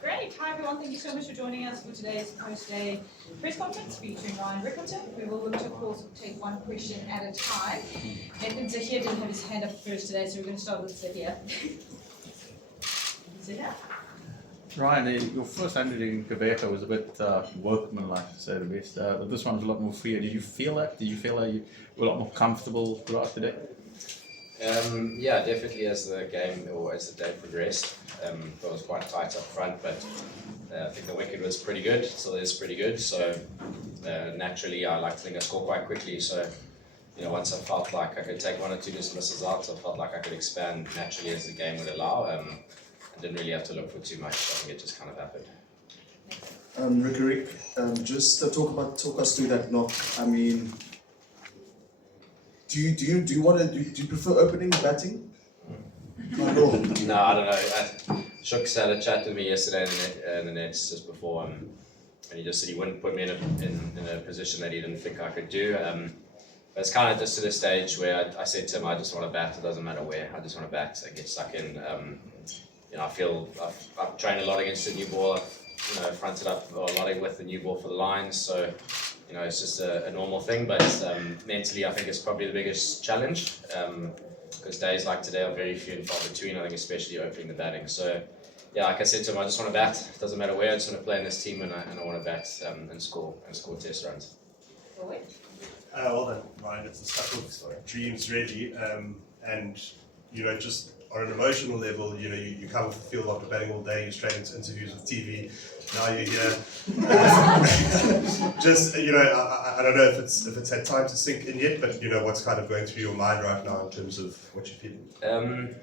Great. Hi everyone, thank you so much for joining us for today's post-day press conference featuring Ryan Rickleton. We will look to, of course, take one question at a time. Nathan Zahir didn't have his hand up first today, so we're going to start with Zahir. Zahir? Ryan, your first 100 in Quebec was a bit workmanlike, to say the best, but this one was a lot more freer. Did you feel that? Did you feel like you were a lot more comfortable throughout the day? Yeah, definitely as the game or as the day progressed. It was quite tight up front, but I think the wicket was pretty good, still is pretty good. So naturally, I like to think I score quite quickly. So once I felt like I could take one or two dismisses out, I felt like I could expand naturally as the game would allow. I didn't really have to look for too much. I think it just kind of happened. Rick, just talk us through that knock. I mean, do you prefer opening batting? No, I don't know. Shooks had a chat with me yesterday in the nets just before, and he just said he wouldn't put me in a position that he didn't think I could do. But it's kind of just to the stage where I said to him, I just want to bat. It doesn't matter where. I just want to bat. I get stuck in. I feel I've trained a lot against the new ball. I've fronted up a lot with the new ball for the lines. So it's just a normal thing. But mentally, I think it's probably the biggest challenge. Because days like today are very few and far between, I think, especially opening the batting. So, yeah, like I said to him, I just want to bat. It doesn't matter where, I just want to play in this team, and I want to bat and score test runs. Well then, Ryan, it's the stuff of dreams, really. And, just on an emotional level, you come off the field after batting all day, you're straight into interviews with TV. Now you're here. I don't know if it's had time to sink in yet, but what's kind of going through your mind right now in terms of what you're feeling? The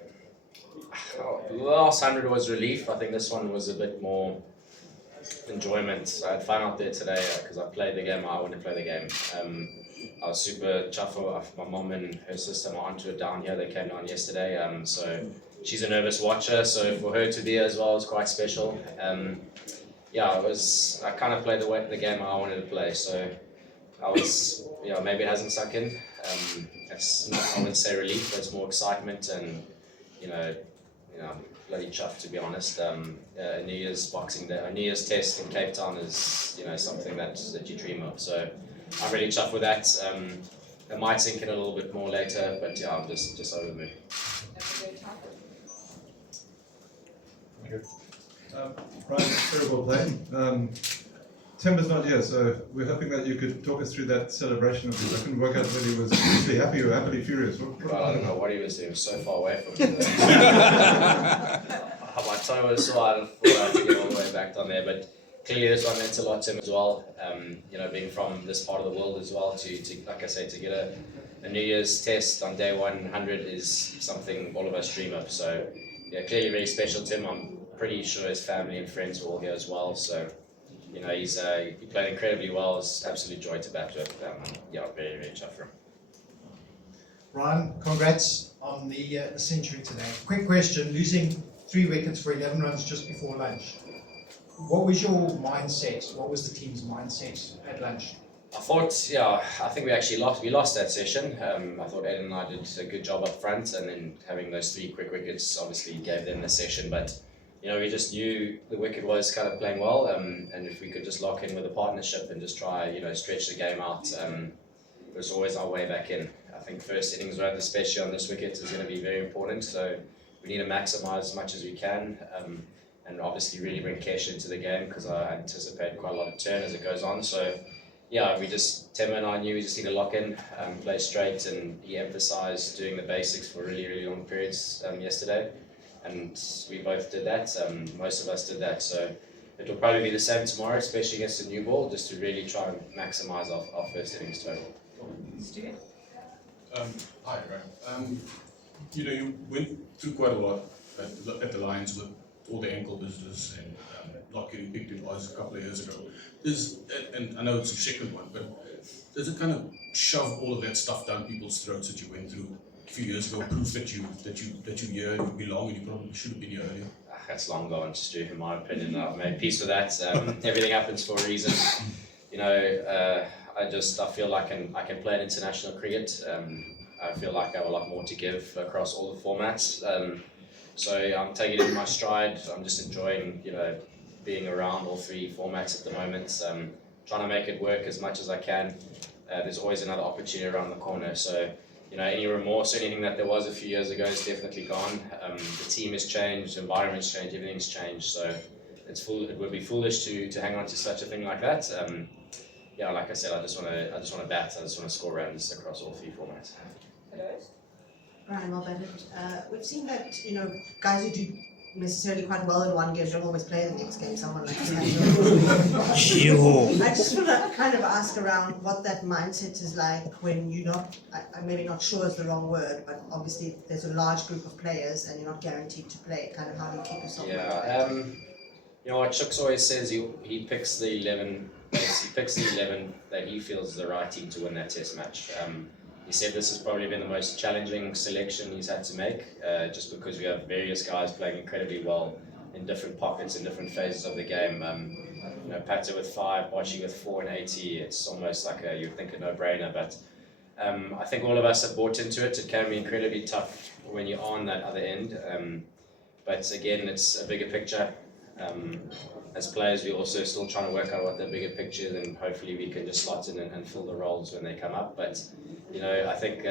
last 100 was relief. I think this one was a bit more enjoyment. I had fun out there today because I played the game I want to play the game. I was super chuffed. My mom and her sister, my aunt, were down here. They came down yesterday. So she's a nervous watcher. So for her to be here as well was quite special. I kind of played the game I wanted to play. So I was, maybe it hasn't sunk in. It's not, I wouldn't say relief, but it's more excitement and, bloody chuffed, to be honest. A New Year's Boxing Day, a New Year's Test in Cape Town is, something that you dream of. So I'm really chuffed with that. It might sink in a little bit more later, but yeah, I'm just over the moon. Ryan, terrible play. Temba's not here, so we're hoping that you could talk us through that celebration of his. I couldn't work out whether he was actually happy or happily furious. Well, I don't know what he was doing, so far away from me. My toe was sore, I thought I had to get all the way back down there, but clearly this one meant a lot to him as well. Being from this part of the world as well, to like I say, to get a New Year's Test on day 100 is something all of us dream of. So yeah, clearly very special to him. I'm pretty sure his family and friends were all here as well. So he played incredibly well. It's absolute joy to bat with. Very, very tough for him. Ryan, congrats on the century today. Quick question, losing 3 wickets for 11 runs just before lunch. What was your mindset? What was the team's mindset at lunch? I think we actually lost that session. I thought Ed and I did a good job up front, and then having those 3 quick wickets obviously gave them the session. But we just knew the wicket was kind of playing well, and if we could just lock in with a partnership and just try, stretch the game out, it was always our way back in. I think first innings run, especially on this wicket, is going to be very important. So we need to maximise as much as we can, and obviously really bring Kesh into the game because I anticipate quite a lot of turn as it goes on. So yeah, Temba and I knew we just need to lock in, play straight, and he emphasised doing the basics for really, really long periods yesterday. And we both did that, most of us did that, so it'll probably be the same tomorrow, especially against the new ball, just to really try and maximise our first innings total. Stuart? Hi, Ryan. You went through quite a lot at the Lions with all the ankle business and not getting picked it was a couple of years ago. And I know it's a second one, but does it kind of shove all of that stuff down people's throats that you went through a few years ago, proof that you're here and you belong and you probably should have been here earlier? That's long gone, Stu, in my opinion. I've made peace with that. Everything happens for a reason. I feel like I can play in international cricket. I feel like I have a lot more to give across all the formats. So I'm taking it in my stride. I'm just enjoying, being around all three formats at the moment. Trying to make it work as much as I can. There's always another opportunity around the corner. So, any remorse, anything that there was a few years ago is definitely gone. The team has changed, the environment's changed, everything's changed. So it would be foolish to hang on to such a thing like that. Like I said, I just want to bat. I just want to score runs across all three formats. Ryan, well batted. We've seen that, guys who do necessarily quite well in one game don't always play the next game. Someone like that. I just want to kind of ask around what that mindset is like when you're not, I'm maybe not sure is the wrong word, but obviously there's a large group of players and you're not guaranteed to play. Kind of how do you keep yourself motivated? What Chooks always says, he picks the 11. He picks the 11 that he feels is the right team to win that test match. He said this has probably been the most challenging selection he's had to make, just because we have various guys playing incredibly well in different pockets, in different phases of the game. Pater with 5, Boshi with 4 and 80, it's almost like you'd think a no-brainer, but I think all of us have bought into it. It can be incredibly tough when you're on that other end, but again, it's a bigger picture. As players, we're also still trying to work out what the bigger picture is, and hopefully we can just slot in and fill the roles when they come up. But I think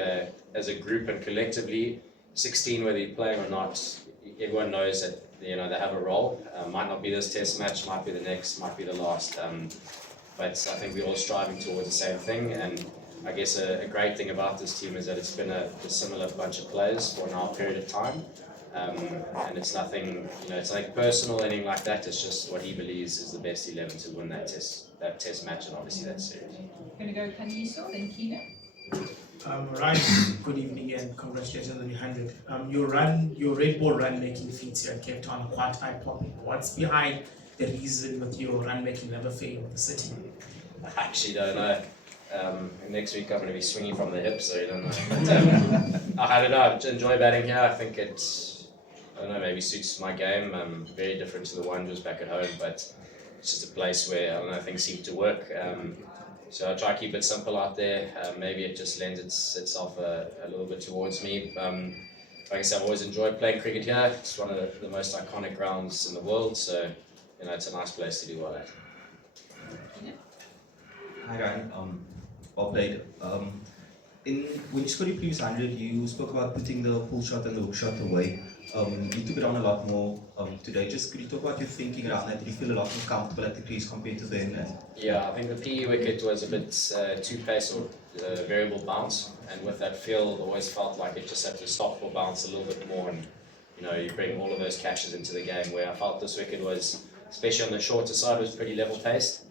as a group and collectively, 16, whether you're playing or not, everyone knows that they have a role. Might not be this test match, might be the next, might be the last. But I think we're all striving towards the same thing. And I guess a great thing about this team is that it's been a similar bunch of players for now a period of time. And it's nothing, it's like personal, anything like that. It's just what he believes is the best 11 to win that test match, and obviously that series. We're going to go Kaniso, then Keenan. Ryan, good evening and congratulations on your 100. Your red ball run making feats here in Cape Town are quite eye-popping. What's behind the reason with your run making never fail with the city? I actually don't know. Next week I'm going to be swinging from the hip, so you don't know. But, I don't know. I enjoy batting here. I think maybe suits my game. Very different to the Wanderers back at home, but it's just a place where things seem to work. So I try to keep it simple out there. Maybe it just lends itself a little bit towards me. Like I said, I've always enjoyed playing cricket here. It's one of the most iconic grounds in the world, so it's a nice place to do all that. Hi Ryan, well played. When you scored your previous 100, you spoke about putting the pull shot and the hook shot away. You took it on a lot more today. Just could you talk about your thinking around that? Did you feel a lot more comfortable at the crease compared to then? Yeah, I think the PE wicket was a bit too pace or variable bounce, and with that field, always felt like it just had to stop or bounce a little bit more, and you bring all of those catches into the game. Where I felt this wicket was, especially on the shorter side, was pretty level paced.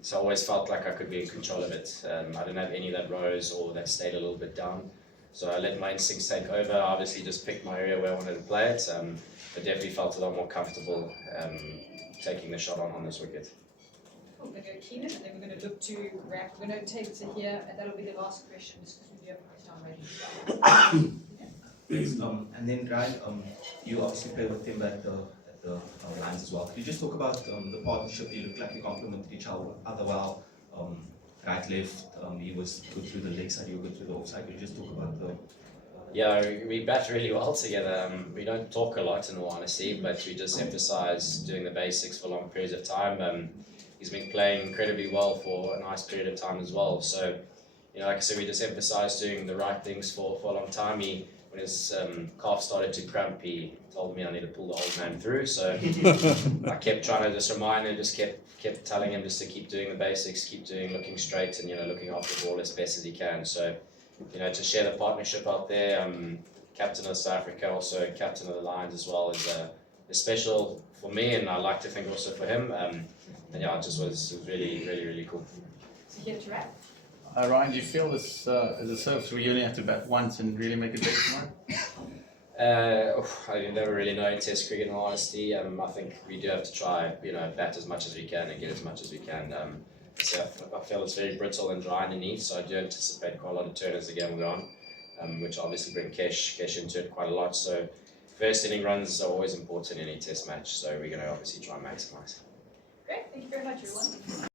So I always felt like I could be in control of it. I didn't have any that rose or that stayed a little bit down. So I let my instincts take over. I obviously just picked my area where I wanted to play it. But definitely felt a lot more comfortable taking the shot on this wicket. Cool, we're going to go Keenan, and then we're going to look to Raf. We're going to take it to here, and that'll be the last question, just because we do have a question waiting. And then Ryan, you obviously play with him at the lines as well. Could you just talk about the partnership? You look like you complemented each other well. Right, left, he was good through the leg side, you were good through the offside. Could you just talk about the... Yeah, we bat really well together. We don't talk a lot in all honesty, but we just emphasise doing the basics for long periods of time. He's been playing incredibly well for a nice period of time as well. So, like I said, we just emphasise doing the right things for a long time. When his calf started to cramp, he told me I need to pull the old man through. So I kept trying to just remind him, just kept telling him just to keep doing the basics, looking straight and looking after the ball as best as he can. So to share the partnership out there, captain of South Africa, also captain of the Lions as well, is special for me, and I like to think also for him. And yeah, it just was really, really, really cool. So here to Raf. Ryan, do you feel this as a service where you only have to bat once and really make it big tomorrow? I never really know in Test cricket in all honesty. I think we do have to try, bat as much as we can and get as much as we can. So I feel it's very brittle and dry underneath, so I do anticipate quite a lot of turners again will go on, which obviously bring cash into it quite a lot. So first inning runs are always important in any Test match, so we're going to obviously try and maximise. Great, thank you very much everyone.